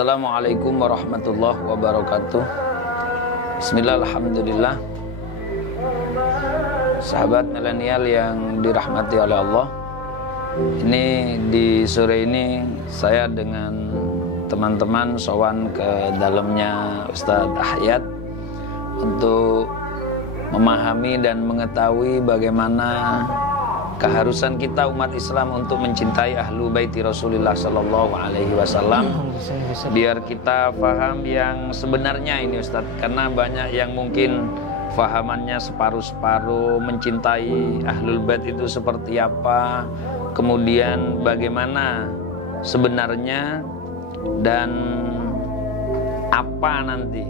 Assalamualaikum warahmatullahi wabarakatuh. Bismillah, alhamdulillah. Sahabat milenial yang dirahmati oleh Allah, ini di sore ini saya dengan teman-teman sowan ke dalamnya Ustadz Ahyad untuk memahami dan mengetahui bagaimana keharusan kita umat Islam untuk mencintai ahlu baiti Rasulullah Sallallahu Alaihi Wasallam, biar kita paham yang sebenarnya ini Ustadz, karena banyak yang mungkin fahamannya separuh-separuh, mencintai ahlul bait itu seperti apa, kemudian bagaimana sebenarnya, dan apa nanti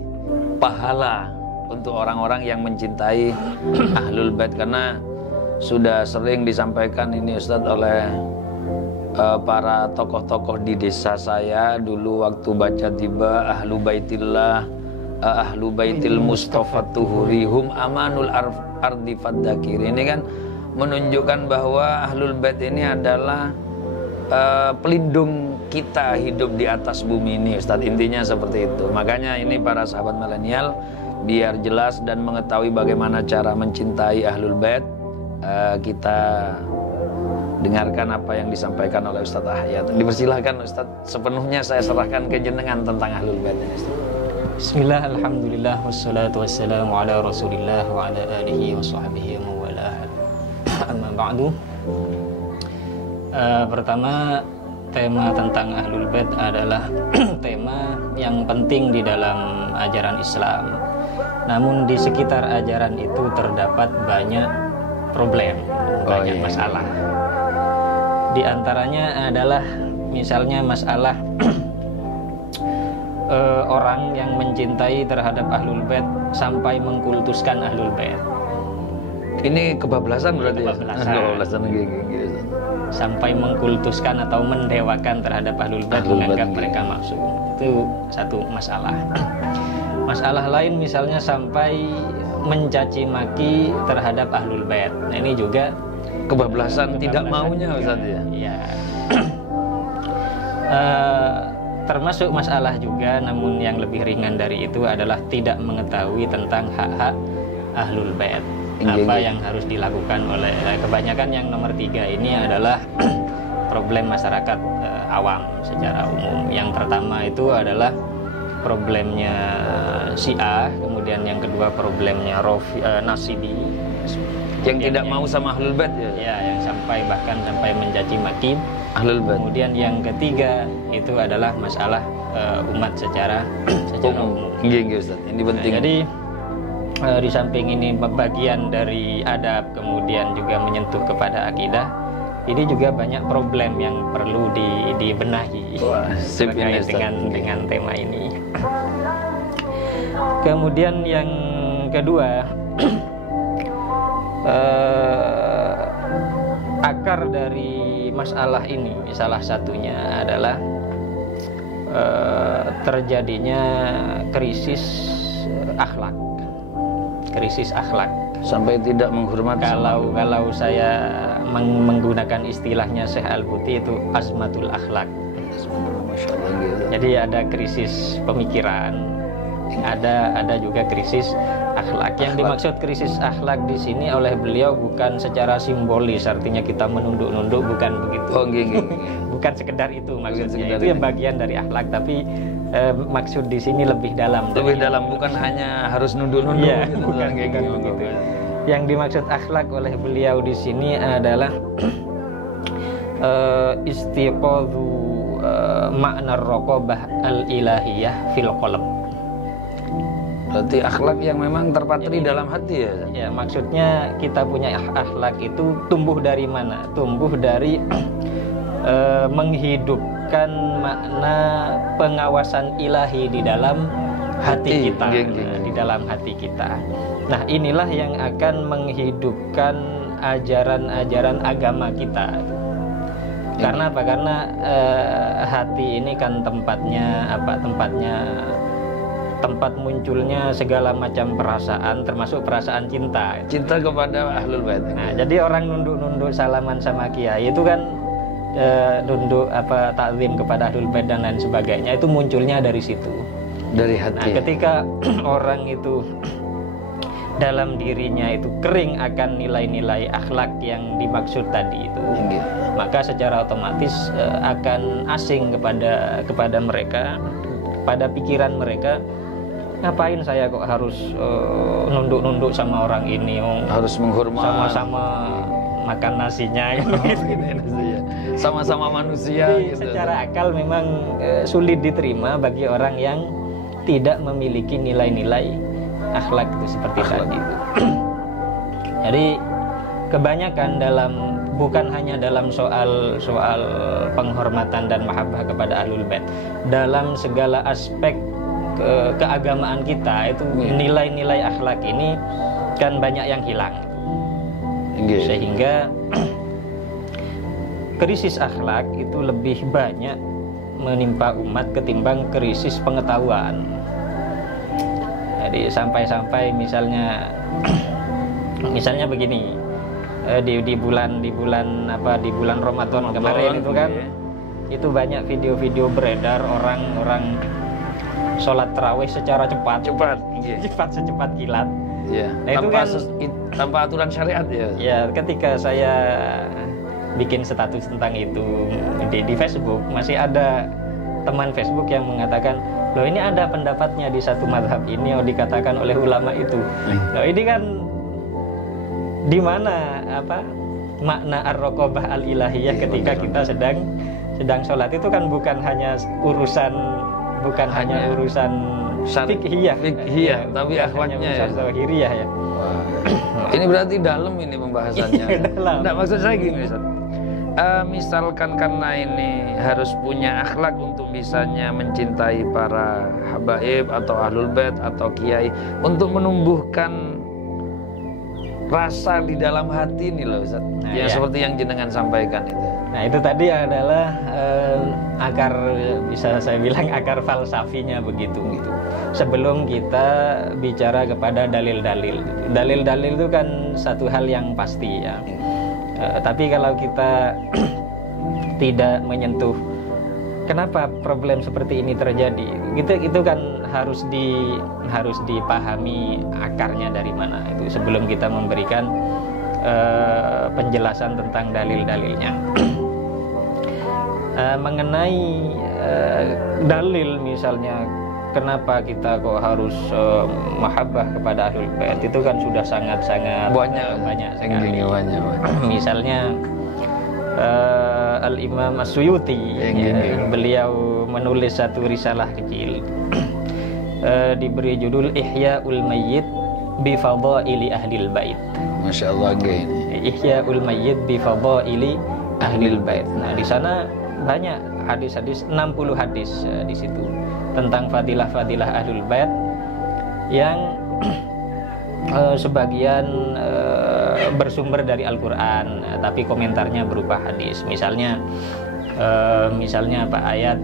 pahala untuk orang-orang yang mencintai ahlul bait. Karena sudah sering disampaikan ini Ustadz oleh para tokoh-tokoh di desa saya dulu waktu baca tiba ahlu baitillah, ahlu baitil mustafa tuhurihum amanul ardi faddakir. Ini kan menunjukkan bahwa ahlul bait ini adalah pelindung kita hidup di atas bumi ini Ustadz, intinya seperti itu. Makanya ini para sahabat milenial, biar jelas dan mengetahui bagaimana cara mencintai ahlul bait, kita dengarkan apa yang disampaikan oleh Ustadz Ahyad. Dipersilahkan Ustadz, sepenuhnya saya serahkan ke jenengan tentang ahlul bait ini Ustadz. Bismillah, alhamdulillah, wassalatu wassalamu ala rasulillah wa ala alihi wa sahbihi wa walah. Amma ba'du. Pertama, tema tentang ahlul bait adalah tema yang penting di dalam ajaran Islam. Namun di sekitar ajaran itu terdapat banyak problem, banyak masalah. Di antaranya adalah misalnya masalah orang yang mencintai terhadap ahlul bait sampai mengkultuskan ahlul bait. Ini kebablasan berarti kebablasan. Sampai mengkultuskan atau mendewakan terhadap ahlul bait, menganggap mereka maksum. Itu satu masalah. Masalah lain misalnya sampai mencaci maki terhadap ahlul bait. Nah, ini juga kebablasan tidak maunya Ustaz ya. Iya. Termasuk masalah juga, namun yang lebih ringan dari itu adalah tidak mengetahui tentang hak-hak ahlul bait. Apa yang harus dilakukan oleh kebanyakan yang nomor 3 ini adalah problem masyarakat awam secara umum. Yang pertama itu adalah problemnya Syiah, kemudian yang kedua problemnya Nasibi yang tidak mau sama ahlul bait ya, yang bahkan sampai mencaci maki ahlul bait. Kemudian yang ketiga itu adalah masalah umat secara umum. Iya Ustaz, ini penting. Jadi di samping ini bagian dari adab, kemudian juga menyentuh kepada akidah, ini juga banyak problem yang perlu dibenahi terkait dengan tema ini. Kemudian yang kedua, akar dari masalah ini salah satunya adalah terjadinya krisis akhlak. Sampai tidak menghormati. Kalau saya menggunakan istilahnya Syekh Al-Buti, itu azmatul akhlak. Jadi ada krisis pemikiran, ada juga krisis akhlak. Yang dimaksud krisis akhlak di sini oleh beliau bukan secara simbolis, artinya kita menunduk-nunduk, bukan begitu. Bukan sekedar itu maksudnya. Itu yang bagian dari akhlak, tapi maksud di sini lebih dalam. Bukan hanya harus nunduk-nunduk. Ya, bukan begitu. Yang dimaksud akhlak oleh beliau di sini adalah istiqadhu makna raqabah al-ilahiyah fil qalb. Berarti akhlak yang memang terpatri dalam hati ya? Ya, maksudnya kita punya akhlak itu tumbuh dari mana? Tumbuh dari menghidupkan makna pengawasan ilahi di dalam hati kita, di dalam hati kita. Nah, inilah yang akan menghidupkan ajaran-ajaran agama kita. Karena apa? Karena hati ini kan tempat munculnya segala macam perasaan, termasuk perasaan cinta kepada ahlul bait. Nah, jadi orang nunduk-nunduk salaman sama kiai itu kan nunduk takzim kepada Ahlul Bait dan lain sebagainya, itu munculnya dari situ, dari hati. Nah, ketika orang itu dalam dirinya itu kering akan nilai-nilai akhlak yang dimaksud tadi itu, maka secara otomatis akan asing kepada mereka, pada pikiran mereka, ngapain saya kok harus nunduk-nunduk sama orang ini, harus menghormat, sama-sama makan nasinya gitu. Sama-sama manusia. Jadi, gitu. Secara akal memang sulit diterima bagi orang yang tidak memiliki nilai-nilai akhlak itu seperti tadi. Jadi kebanyakan bukan hanya dalam soal penghormatan dan mahabbah kepada Ahlul Bait, dalam segala aspek keagamaan kita itu nilai-nilai akhlak ini kan banyak yang hilang. Sehingga krisis akhlak itu lebih banyak menimpa umat ketimbang krisis pengetahuan. Jadi sampai-sampai misalnya begini, di bulan Ramadan kemarin itu kan, itu banyak video-video beredar orang sholat tarawih secara cepat secepat kilat. Nah, tanpa aturan syariat ya. Ya, ketika saya bikin status tentang itu di Facebook, masih ada teman Facebook yang mengatakan, loh ini ada pendapatnya di satu mazhab ini yang dikatakan oleh ulama itu. Loh ini kan di mana makna ar-raqabah al-ilahiyah ketika kita sedang sholat itu kan bukan hanya urusan fikhiyah, tapi akhlaknya zahiriyah ya. Ini berarti dalam ini pembahasannya. Nggak, maksud saya gini, Ustaz. Misalkan karena ini harus punya akhlak untuk bisanya mencintai para habaib atau Ahlul Bait atau kiai, untuk menumbuhkan rasa di dalam hati ini loh, Ustaz. Seperti yang jenengan sampaikan itu. Nah, itu tadi adalah akar, bisa saya bilang akar falsafinya begitu gitu. Sebelum kita bicara kepada dalil-dalil, dalil-dalil itu kan satu hal yang pasti ya. Tapi kalau kita tidak menyentuh kenapa problem seperti ini terjadi, itu kan harus dipahami akarnya dari mana itu sebelum kita memberikan penjelasan tentang dalil-dalilnya. Mengenai dalil misalnya kenapa kita kok harus mahabbah kepada Ahlul Bait, itu kan sudah sangat-sangat banyak sekali. Misalnya Al-Imam As-Suyuti beliau menulis satu risalah kecil diberi judul Ihya'ul Mayyit bi Fadaili Ahlil Bait. Masya Allah, Ihya'ul Mayyit bi Fadaili Ahlil Bait. Nah, di sana banyak hadis-hadis, 60 hadis di situ tentang fadilah-fadilah Ahlul Bait yang sebagian bersumber dari Al-Qur'an, tapi komentarnya berupa hadis. Misalnya ayat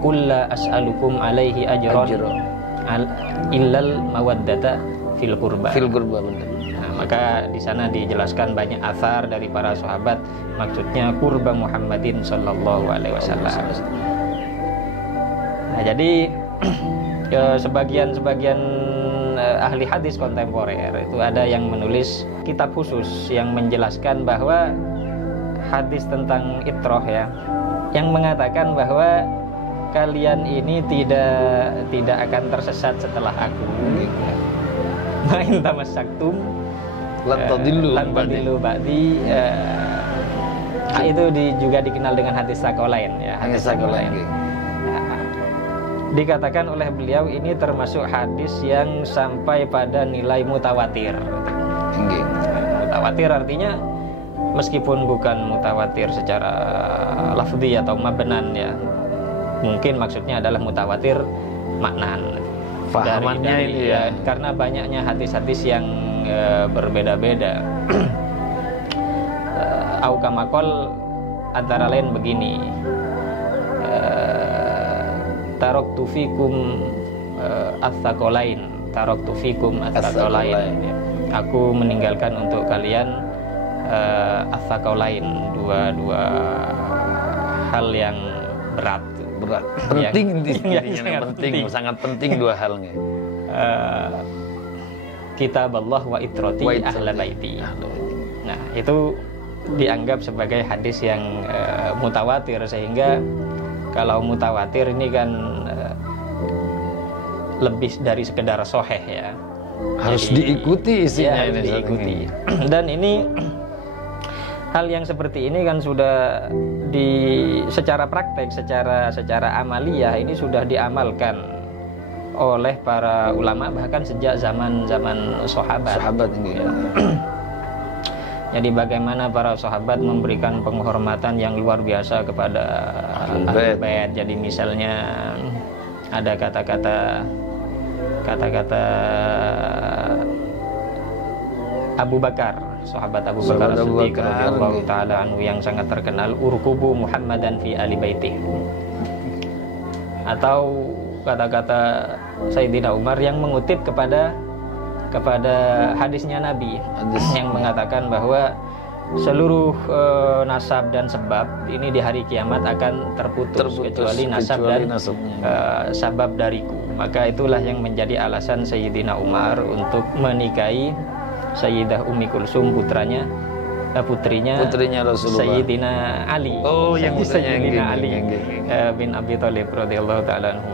kulla as'alukum alaihi ajron illal mawaddata fil qurba. Nah, maka di sana dijelaskan banyak athar dari para sahabat, maksudnya qurba Muhammadin sallallahu alaihi wasallam. Nah, jadi sebagian ahli hadis kontemporer itu ada yang menulis kitab khusus yang menjelaskan bahwa hadis tentang itroh ya, yang mengatakan bahwa kalian ini tidak akan tersesat setelah aku. Main tamassaktum lantadillu ba'di. Itu juga dikenal dengan hadis sakolain ya, hadis sakolain. Dikatakan oleh beliau ini termasuk hadis yang sampai pada nilai mutawatir. Mutawatir artinya meskipun bukan mutawatir secara lafzi atau mabnan ya, mungkin maksudnya adalah mutawatir maknan. Fahamannya ini ya. Karena banyaknya hadis-hadis yang berbeda-beda. Au kamakol antara lain begini. Taraktu fikum ats-tsaqalain. Aku meninggalkan untuk kalian lain, dua hal yang berat, penting yang penting, sangat penting dua hal nih. Kitab Allah wa itrati ahla baiti. Nah, itu dianggap sebagai hadis yang mutawatir, sehingga kalau mutawatir ini kan lebih dari sekedar soheh ya. Harus diikuti isinya, harus diikuti. Dan ini hal yang seperti ini kan sudah secara praktek, secara amaliyah ini sudah diamalkan oleh para ulama bahkan sejak zaman sahabat ini. Jadi bagaimana para sahabat memberikan penghormatan yang luar biasa kepada Ahlul Bait. Jadi misalnya ada kata-kata Abu Bakar, sahabat Abu Bakar As-Siddiq radhiyallahu taala anhu yang sangat terkenal, urkubu Muhammadan fi ali baitih. Atau kata-kata Sayyidina Umar yang mengutip kepada hadisnya Nabi yang mengatakan bahwa seluruh nasab dan sebab ini di hari kiamat akan terputus kecuali nasab dan sabab dariku. Maka itulah yang menjadi alasan Sayyidina Umar untuk menikahi Sayyidah Ummi Kulsum, putrinya Rasulullah, Sayyidina Ali. Oh, yang Sayyidina Ali bin Abi Thalib radhiyallahu taala anhu.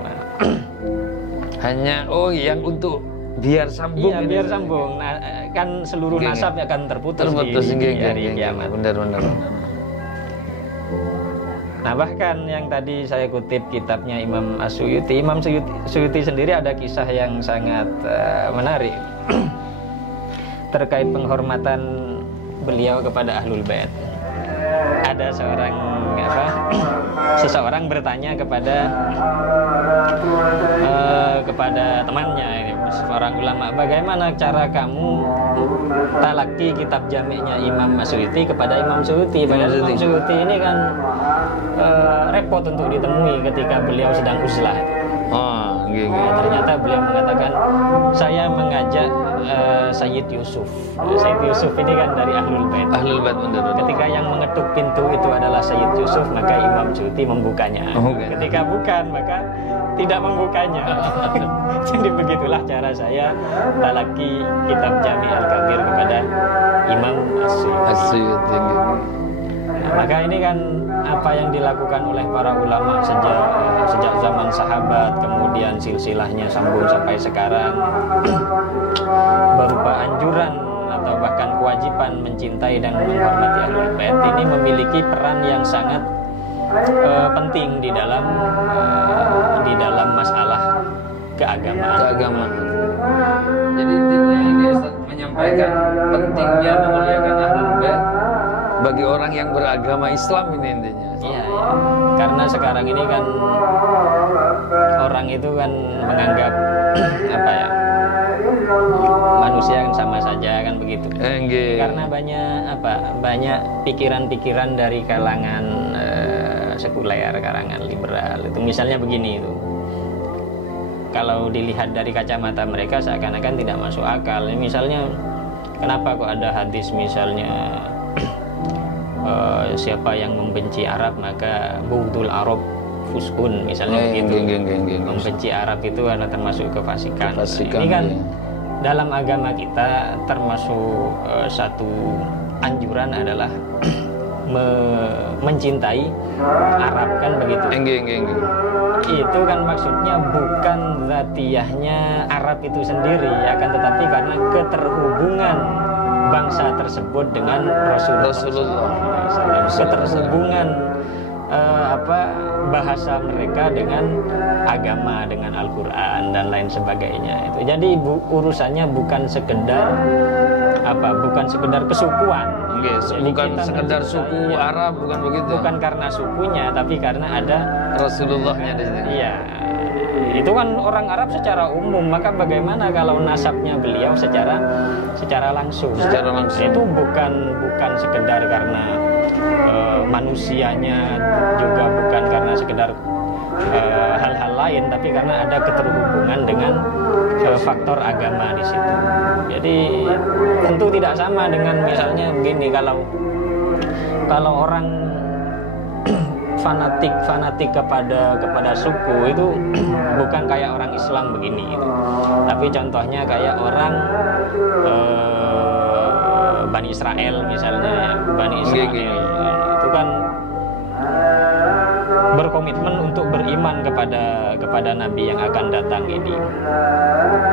Hanya yang untuk biar sambung. Iya, biar sambung. Nah, kan seluruh nasab akan terputus di hari kiamat. Benar. Nah, bahkan yang tadi saya kutip kitabnya Imam As-Suyuti. Imam Suyuti sendiri ada kisah yang sangat menarik terkait penghormatan beliau kepada Ahlul Bait. Ada seseorang bertanya kepada temannya, ini seorang ulama, bagaimana cara kamu talaki kitab jami'nya Imam As-Suyuti kepada Imam Suyuti? Padahal Imam Suyuti ini kan repot untuk ditemui ketika beliau sedang uzlah. Ternyata beliau mengatakan, saya mengajak Sayyid Yusuf. Sayyid Yusuf ini kan dari Ahlul Bait. Ketika yang mengetuk pintu itu adalah Sayyid Yusuf, maka Imam Suyuti membukanya. Ketika bukan, maka tidak membukanya. Jadi begitulah cara saya talaki kitab Jami' Al-Kabir kepada Imam As-Suyuti. Maka ini kan apa yang dilakukan oleh para ulama sejak zaman sahabat, kemudian silsilahnya sambung sampai sekarang, berupa anjuran atau bahkan kewajiban mencintai dan menghormati Ahlul Bait, ini memiliki peran yang sangat penting di dalam masalah keagamaan. Jadi intinya ini menyampaikan pentingnya memuliakan Ahlul Bait bagi orang yang beragama Islam, ini intinya. Iya. Karena sekarang ini kan orang itu kan menganggap manusia kan sama saja kan begitu. Karena banyak pikiran-pikiran dari kalangan sekuler, kalangan liberal. Itu misalnya begini itu. Kalau dilihat dari kacamata mereka seakan-akan tidak masuk akal. Misalnya kenapa kok ada hadis misalnya siapa yang membenci Arab maka bughdul Arab fuskun, misalnya begitu. Membenci Arab itu adalah termasuk kefasikan. Ini kan dalam agama kita termasuk satu anjuran adalah mencintai Arab kan begitu. Itu kan maksudnya bukan zatiyahnya Arab itu sendiri, akan tetapi karena keterhubungan bangsa tersebut dengan Rasulullah. Keterhubungan bahasa mereka dengan agama, dengan Al-Quran dan lain sebagainya. Itu jadi urusannya bukan sekedar kesukuan. Bukan sekedar suku Arab, bukan begitu. Bukan karena sukunya, tapi karena ada Rasulullahnya di sini. Iya. Itu kan orang Arab secara umum, maka bagaimana kalau nasabnya beliau secara langsung? Itu bukan sekedar karena manusianya, juga bukan karena sekedar hal-hal lain, tapi karena ada keterhubungan dengan faktor agama di situ. Jadi tentu tidak sama dengan misalnya begini, kalau orang fanatik kepada suku itu bukan kayak orang Islam begini gitu. Tapi contohnya kayak orang Bani Israel misalnya. Bani Israel itu kan berkomitmen untuk beriman kepada Nabi yang akan datang ini.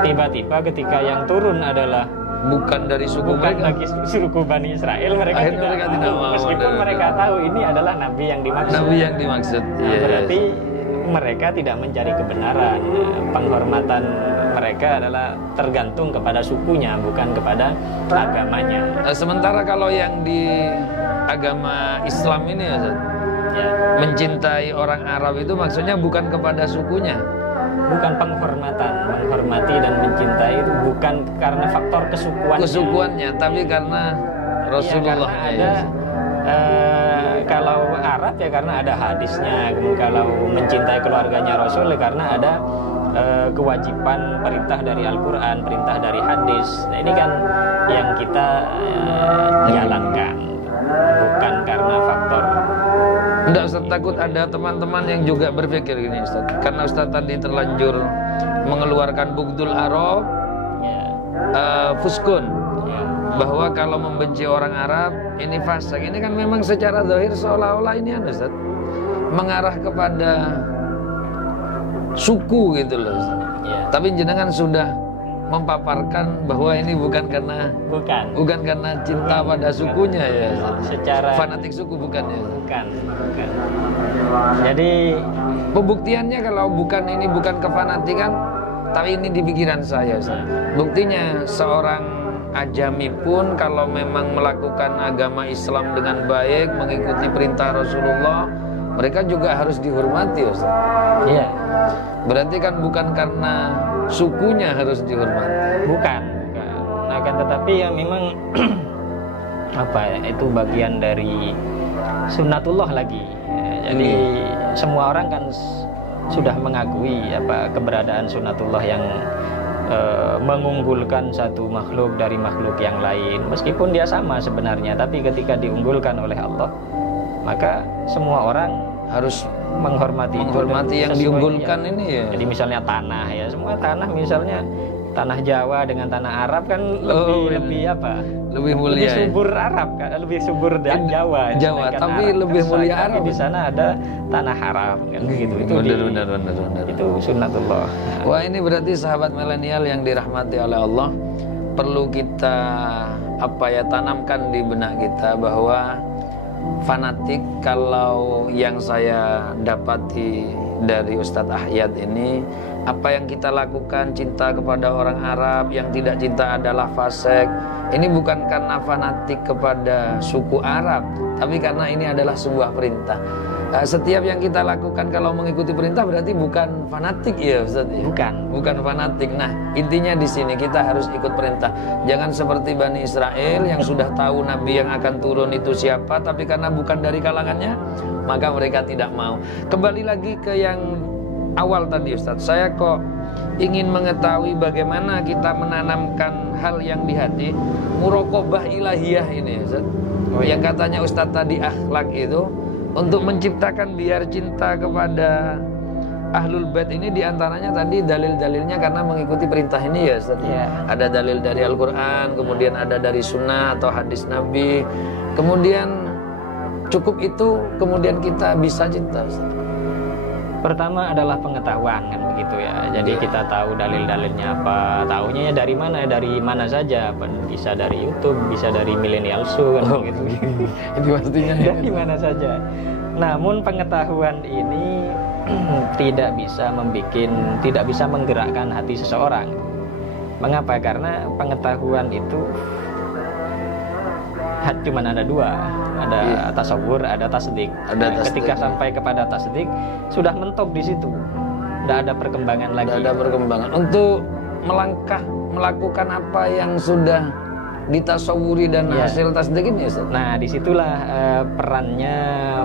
Tiba-tiba ketika yang turun adalah bukan dari suku mereka, lagi suku Bani Israel, mereka tidak mau. Meskipun mereka tahu ini adalah Nabi yang dimaksud. Nabi yang dimaksud. Nah, berarti mereka tidak mencari kebenaran. Penghormatan mereka adalah tergantung kepada sukunya, bukan kepada agamanya. Sementara kalau yang di agama Islam ini ya, mencintai orang Arab itu maksudnya bukan kepada sukunya. Bukan penghormatan, menghormati dan mencintai itu bukan karena faktor kesukuannya, tapi karena Rasulullah. Ya, kalau Arab ya karena ada hadisnya, kalau mencintai keluarganya Rasul ya karena ada kewajiban perintah dari Al-Quran, perintah dari hadis. Nah, ini kan yang kita jalankan, bukan karena faktor. Enggak, Ustaz, takut ada teman-teman yang juga berpikir gini, Ustaz. Karena Ustaz tadi terlanjur mengeluarkan bugdul Arab, fuskun, bahwa kalau membenci orang Arab ini fasik. Ini kan memang secara zahir seolah-olah ini Ustaz, mengarah kepada suku gitu loh, Ustaz. Tapi jenengan sudah mempaparkan bahwa ini bukan karena cinta pada sukunya ya. Secara fanatik suku bukan ya. Bukan. Jadi pembuktiannya kalau bukan kefanatikan, tapi ini di pikiran saya, Ustaz. Buktinya seorang ajami pun kalau memang melakukan agama Islam dengan baik, mengikuti perintah Rasulullah, mereka juga harus dihormati, Ustaz. Iya. Berarti kan bukan karena sukunya harus dihormati. Bukan. Nah, kan tetapi ya memang itu bagian dari sunnatullah lagi. Jadi semua orang kan sudah mengakui keberadaan sunnatullah yang mengunggulkan satu makhluk dari makhluk yang lain, meskipun dia sama sebenarnya, tapi ketika diunggulkan oleh Allah, maka semua orang harus menghormati yang diunggulkan ya. Ini ya. Jadi misalnya tanah ya, semua tanah, misalnya tanah Jawa dengan tanah Arab kan lebih mulia, lebih subur ya? Arab kan, lebih subur dan Jawa, tapi Arab, lebih mulia Arab. Di sana ada tanah Arab kan begitu. Itu benar. Itu sunnatullah. Wah, ini berarti sahabat milenial yang dirahmati oleh Allah, perlu kita tanamkan di benak kita bahwa fanatik, kalau yang saya dapati dari Ustadz Ahyad ini, apa yang kita lakukan cinta kepada orang Arab, yang tidak cinta adalah fasik. Ini bukan karena fanatik kepada suku Arab, tapi karena ini adalah sebuah perintah. Setiap yang kita lakukan kalau mengikuti perintah berarti bukan fanatik ya, Ustaz. Bukan fanatik. Nah, intinya di sini kita harus ikut perintah. Jangan seperti Bani Israel yang sudah tahu Nabi yang akan turun itu siapa, tapi karena bukan dari kalangannya, maka mereka tidak mau. Kembali lagi ke yang awal tadi, Ustaz. Saya kok ingin mengetahui bagaimana kita menanamkan hal yang di hati, muraqabah ilahiyah ini, Ustaz. Yang katanya Ustaz tadi akhlak itu, untuk menciptakan biar cinta kepada Ahlul Bait ini diantaranya tadi dalil-dalilnya karena mengikuti perintah ini ya, Ustaz. Ada dalil dari Al-Quran, kemudian ada dari sunnah atau hadis Nabi, kemudian cukup itu, kemudian kita bisa cinta, Ustaz. Pertama adalah pengetahuan kan begitu ya. Jadi kita tahu dalil-dalilnya apa, tahunya ya dari mana saja. Bisa dari YouTube, bisa dari Millennial Show kan begitu. Itu pastinya dari mana saja. Namun pengetahuan ini tidak bisa menggerakkan hati seseorang. Mengapa? Karena pengetahuan itu cuma ada dua, ada tasawur, ada tasdik. Ketika sampai kepada tasdik, sudah mentok di situ, tidak ada perkembangan lagi. Tidak ada perkembangan untuk melakukan apa yang sudah ditasawuri dan hasil tasdik ini, Ustaz. Nah, disitulah perannya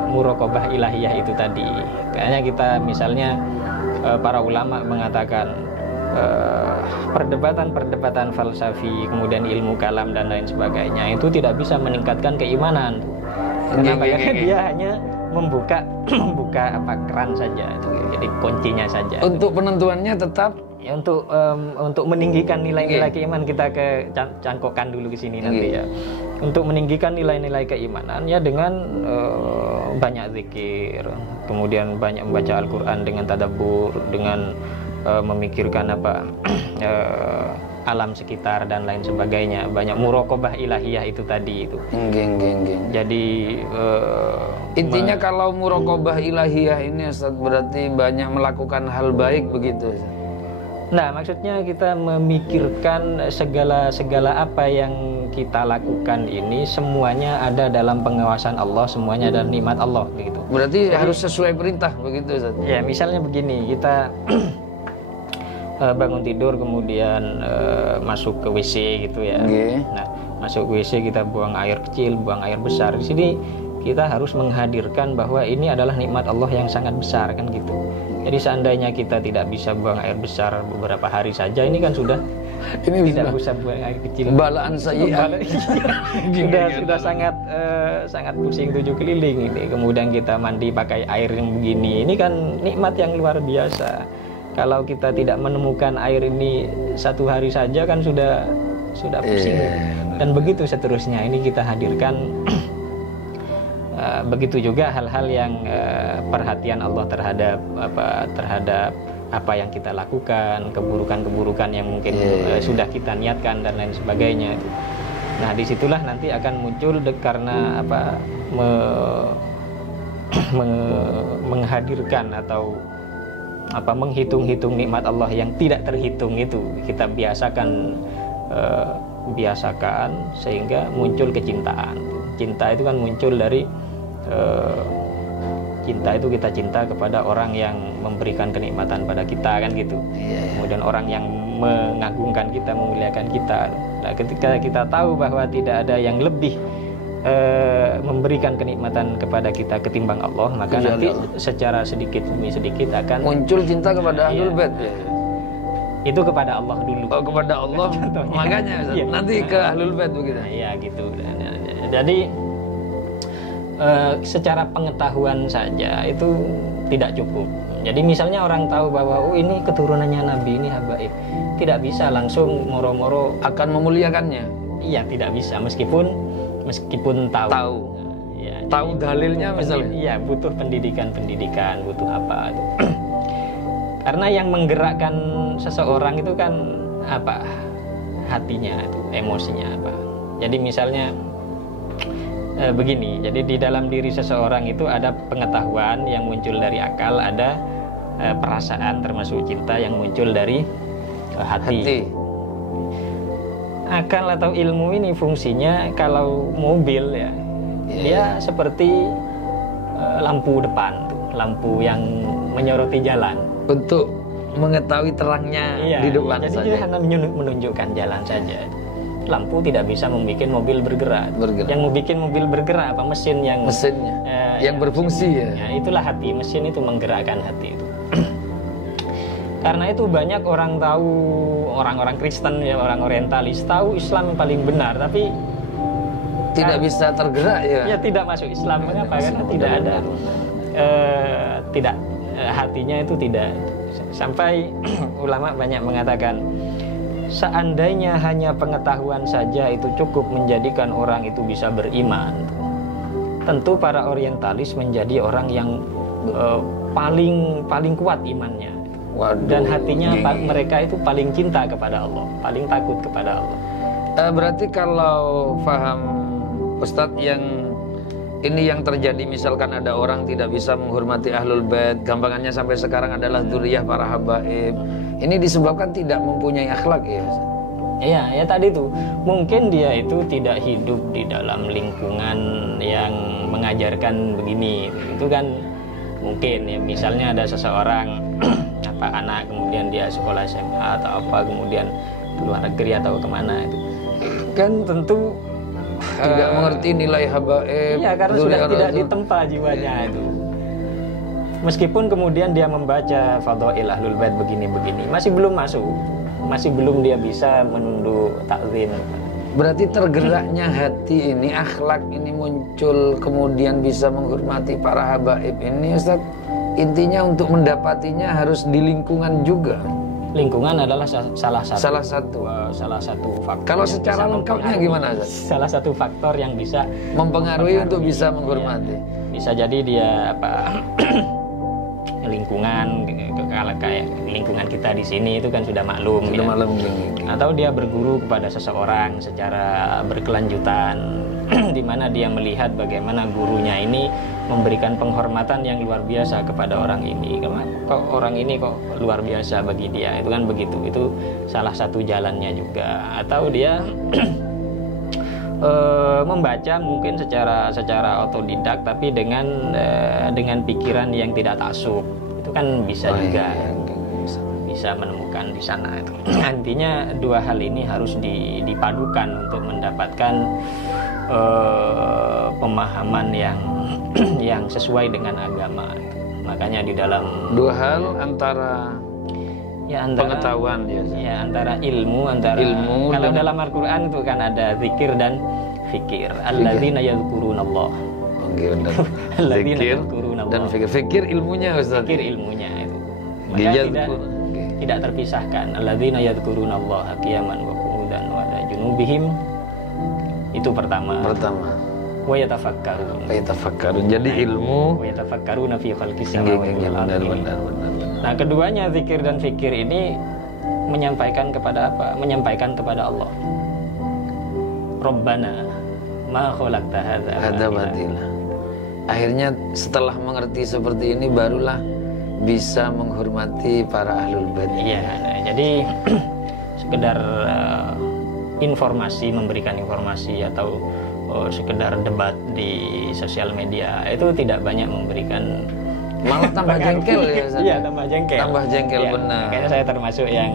muraqabah ilahiyah itu tadi. Kayaknya kita misalnya para ulama mengatakan perdebatan falsafi, kemudian ilmu kalam dan lain sebagainya, itu tidak bisa meningkatkan keimanan. Kenapa? Karena dia hanya membuka keran saja, itu jadi kuncinya saja. Untuk penentuannya tetap ya, untuk meninggikan nilai-nilai keimanan, kita ke cangkokkan dulu ke sini nanti ya. Untuk meninggikan nilai-nilai keimanan ya dengan banyak zikir, kemudian banyak membaca Al-Qur'an dengan tadabbur, dengan memikirkan alam sekitar dan lain sebagainya, banyak muraqabah ilahiyah itu tadi itu. Jadi intinya kalau muraqabah ilahiyah ini Ustaz, berarti banyak melakukan hal baik begitu. Nah, maksudnya kita memikirkan segala apa yang kita lakukan ini semuanya ada dalam pengawasan Allah, semuanya adalah nikmat Allah begitu. Berarti harus sesuai perintah begitu Ustaz. Ya, misalnya begini, kita bangun tidur kemudian masuk ke WC gitu ya. Nah, masuk ke WC kita buang air kecil, buang air besar. Di sini kita harus menghadirkan bahwa ini adalah nikmat Allah yang sangat besar kan gitu. Jadi seandainya kita tidak bisa buang air besar beberapa hari saja, ini kan sudah ini tidak bisa buang air kecil. Balaan saya sudah sangat pusing 7 keliling ini. Kemudian kita mandi pakai air yang begini. Ini kan nikmat yang luar biasa. Kalau kita tidak menemukan air ini 1 hari saja kan sudah pusing. Dan begitu seterusnya. Ini kita hadirkan. Begitu juga hal-hal yang perhatian Allah terhadap apa yang kita lakukan, keburukan-keburukan yang mungkin sudah kita niatkan dan lain sebagainya. Nah, disitulah nanti akan muncul karena menghadirkan atau menghitung-hitung nikmat Allah yang tidak terhitung itu kita biasakan sehingga muncul kecintaan. Cinta itu kan muncul dari cinta itu kita cinta kepada orang yang memberikan kenikmatan pada kita kan gitu. Kemudian orang yang mengagungkan kita, memuliakan kita. Nah, ketika kita tahu bahwa tidak ada yang lebih memberikan kenikmatan kepada kita ketimbang Allah, maka nanti secara sedikit demi sedikit akan muncul cinta kepada Ahlul Bait. Itu kepada Allah dulu. Oh, kepada Allah. Makanya nanti ke Ahlul Bait begitu. Iya gitu. Jadi secara pengetahuan saja itu tidak cukup. Jadi misalnya orang tahu bahwa ini keturunannya Nabi, ini habaib, tidak bisa langsung moro-moro akan memuliakannya. Iya, tidak bisa meskipun tahu. Ya, tahu dalilnya misalnya. Iya, butuh pendidikan, butuh apa itu. Karena yang menggerakkan seseorang itu kan hatinya itu, emosinya apa. Jadi misalnya begini, jadi di dalam diri seseorang itu ada pengetahuan yang muncul dari akal, ada perasaan termasuk cinta yang muncul dari hati. Akal atau ilmu ini fungsinya kalau mobil ya, dia seperti lampu depan, lampu yang menyoroti jalan untuk mengetahui terangnya di depan jadi saja. Jadi dia hanya menunjukkan jalan saja. Lampu tidak bisa membuat mobil bergerak. Yang membuat mobil bergerak apa? Mesinnya yang berfungsi ya. Itulah hati. Mesin itu menggerakkan hati itu. Karena itu banyak orang tahu, orang-orang Kristen ya, orang orientalis tahu Islam yang paling benar, tapi tidak bisa tergerak ya. Ya tidak masuk Islam. Mengapa? Karena tidak ada hatinya itu tidak. Sampai ulama banyak mengatakan, seandainya hanya pengetahuan saja itu cukup menjadikan orang itu bisa beriman, tentu para orientalis menjadi orang yang paling kuat imannya. Dan hatinya mereka itu paling cinta kepada Allah, paling takut kepada Allah. Berarti kalau faham Ustadz ini yang terjadi, misalkan ada orang tidak bisa menghormati Ahlul Bait, gampangannya sampai sekarang adalah dzurriyyah para habaib. Ini disebabkan tidak mempunyai akhlak ya Ustaz? Iya, ya tadi tuh. Mungkin dia itu tidak hidup di dalam lingkungan yang mengajarkan begini. Itu kan mungkin ya, misalnya ada seseorang anak kemudian dia sekolah SMA atau apa, kemudian ke luar negeri atau kemana itu. Kan tentu tidak mengerti nilai habaib. Iya, karena sudah tidak ditempa jiwanya itu. Meskipun kemudian dia membaca Fadhail Ahlul Bait begini-begini, masih belum masuk, masih belum dia bisa menunduk takzim. Berarti tergeraknya hati ini, akhlak ini muncul, kemudian bisa menghormati para habaib ini, Ustaz. Intinya untuk mendapatinya harus di lingkungan juga. Lingkungan adalah salah satu faktor. Kalau secara lengkapnya gimana, Ustaz? Salah satu faktor yang bisa mempengaruhi untuk bisa menghormati. Ya, bisa jadi dia lingkungan, kalau kayak lingkungan kita di sini itu kan sudah maklum, atau dia berguru kepada seseorang secara berkelanjutan, di mana dia melihat bagaimana gurunya ini memberikan penghormatan yang luar biasa kepada orang ini. Kok orang ini kok luar biasa bagi dia, itu kan begitu. Itu salah satu jalannya juga. Atau dia membaca mungkin secara otodidak, tapi dengan pikiran yang tidak taksub, itu kan bisa juga bisa menemukan di sana itu. Intinya dua hal ini harus dipadukan untuk mendapatkan pemahaman yang sesuai dengan agama. Makanya di dalam dua hal antara pengetahuan antara ilmu. Kalau dalam Al-Qur'an itu kan ada zikir dan fikir. Alladzina yadhkurunallah. Zikir dan fikir. Fikir ilmunya, Ustaz. Fikir ilmunya itu. Maka tidak terpisahkan. Alladzina yadhkurunallaha qiyaman wa qu'udan wa ala junubihim. Itu pertama. Wa yatafakkarun. Jadi ilmu. Wa yatafakkaruna fi khalqis samawati wal ardi. Nah, keduanya zikir dan fikir ini menyampaikan kepada apa? Menyampaikan kepada Allah. Rabbana ma khalaqta hadza batila. Akhirnya setelah mengerti seperti ini barulah bisa menghormati para ahlul bait. Iya, nah, jadi sekedar informasi, memberikan informasi atau sekedar debat di sosial media itu tidak banyak memberikan, malah tambah jengkel ya. Iya, tambah jengkel ya, benar. Kayaknya saya termasuk yang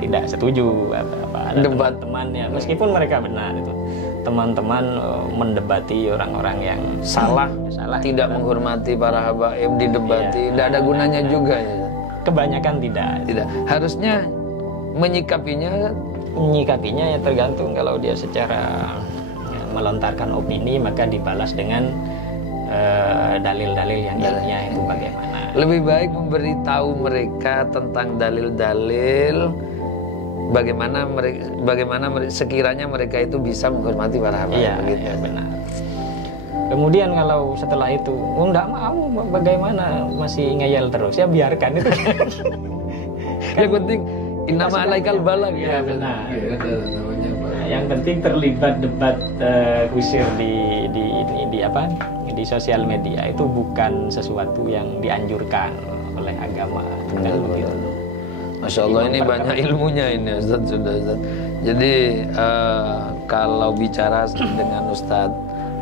tidak setuju ada debat teman-temannya, meskipun mereka benar itu. Teman-teman mendebati orang-orang yang salah, tidak menghormati para habaib, didebati, tidak ada gunanya juga ya. Kebanyakan tidak. Harusnya menyikapinya ya tergantung. Kalau dia secara melontarkan opini, maka dibalas dengan dalil-dalil yang ilmiah itu bagaimana. Lebih baik memberitahu mereka tentang dalil-dalil bagaimana sekiranya mereka itu bisa menghormati para habaib. Iya, benar. Kemudian kalau setelah itu enggak mau, bagaimana masih ngeyel terus, ya biarkan itu. Yang penting innama alaikal balag. Ya benar. Yang penting terlibat debat kusir di sosial media itu bukan sesuatu yang dianjurkan oleh agama. Masya Allah, ini banyak ilmunya ini Ustaz, Ustaz. Jadi kalau bicara dengan Ustaz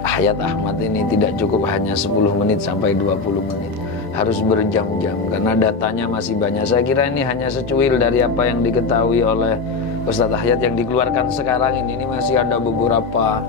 Hayat Ahmad ini tidak cukup hanya 10 menit sampai 20 menit, harus berjam-jam karena datanya masih banyak. Saya kira ini hanya secuil dari apa yang diketahui oleh Ustaz Hayat yang dikeluarkan sekarang ini masih ada beberapa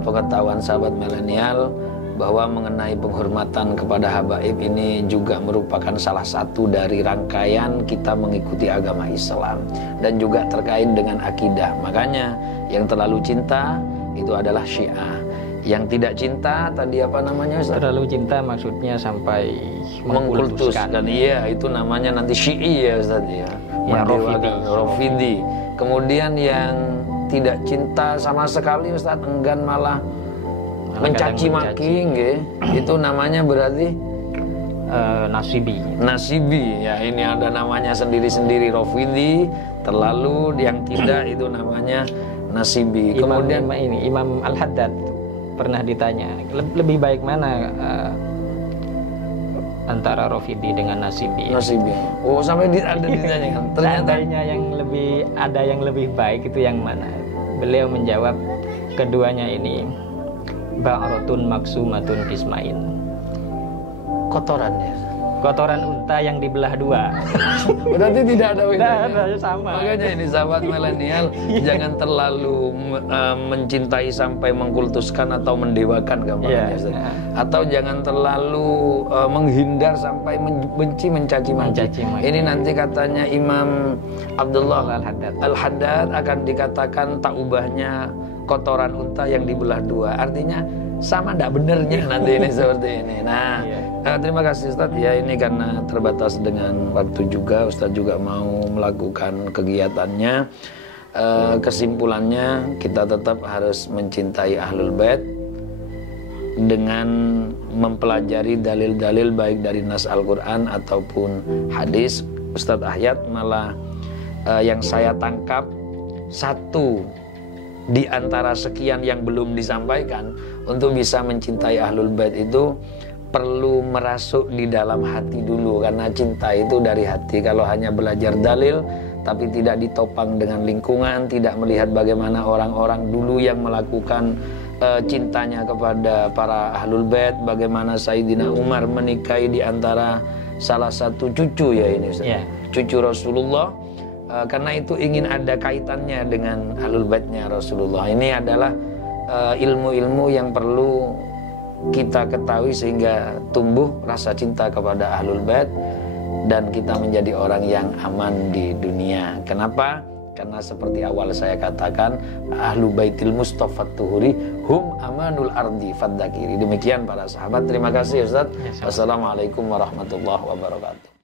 pengetahuan sahabat milenial bahwa mengenai penghormatan kepada habaib ini juga merupakan salah satu dari rangkaian kita mengikuti agama Islam dan juga terkait dengan akidah. Makanya yang terlalu cinta itu adalah Syiah. Yang tidak cinta tadi apa namanya Ustaz? Terlalu cinta maksudnya sampai mengkultuskan. Dan iya, itu namanya nanti Syi'i ya Ustaz ya. Rafidi. Kemudian yang tidak cinta sama sekali Ustaz, enggan malah mencaci maki, itu namanya berarti nasibi ya. Ini ada namanya sendiri-sendiri, Rafidi. Terlalu yang tidak itu namanya nasibi. Kemudian Imam Al-Haddad pernah ditanya lebih baik mana antara Rafidi dengan nasibi. Oh, sampai ada ditanyakan. Ternyata yang lebih baik itu yang mana? Beliau menjawab, keduanya ini ba'ratun maksumatun kismain. Kotorannya. kotoran unta yang dibelah dua. Berarti tidak ada bedanya. Tidak ada, sama. Makanya ini sahabat milenial, jangan terlalu mencintai sampai mengkultuskan atau mendewakan gambarnya, Ustaz. Atau jangan terlalu menghindar sampai benci, mencaci maki. Ini nanti katanya Imam Abdullah Al-Haddad akan dikatakan tak ubahnya kotoran unta yang dibelah dua. Artinya sama tidak benernya nanti ini seperti ini. Nah, terima kasih Ustaz. Ya, ini karena terbatas dengan waktu juga, Ustaz juga mau melakukan kegiatannya. Kesimpulannya, kita tetap harus mencintai Ahlul Bait dengan mempelajari dalil-dalil baik dari nas Al-Quran ataupun hadis. Ustaz Ahyad malah yang saya tangkap, satu di antara sekian yang belum disampaikan, untuk bisa mencintai Ahlul Bait itu perlu merasuk di dalam hati dulu, karena cinta itu dari hati. Kalau hanya belajar dalil tapi tidak ditopang dengan lingkungan, tidak melihat bagaimana orang-orang dulu yang melakukan cintanya kepada para Ahlul Bait, bagaimana Sayyidina Umar menikahi di antara salah satu cucu ini cucu Rasulullah, karena itu ingin ada kaitannya dengan Ahlul Baitnya Rasulullah. Ini adalah ilmu-ilmu yang perlu kita ketahui sehingga tumbuh rasa cinta kepada Ahlul Bait dan kita menjadi orang yang aman di dunia. Kenapa? Karena seperti awal saya katakan, Ahlu Baitil Mustafa Tuhuri hum amanul ardi faddakiri. Demikian para sahabat. Terima kasih Ustaz. Wassalamualaikum warahmatullahi wabarakatuh.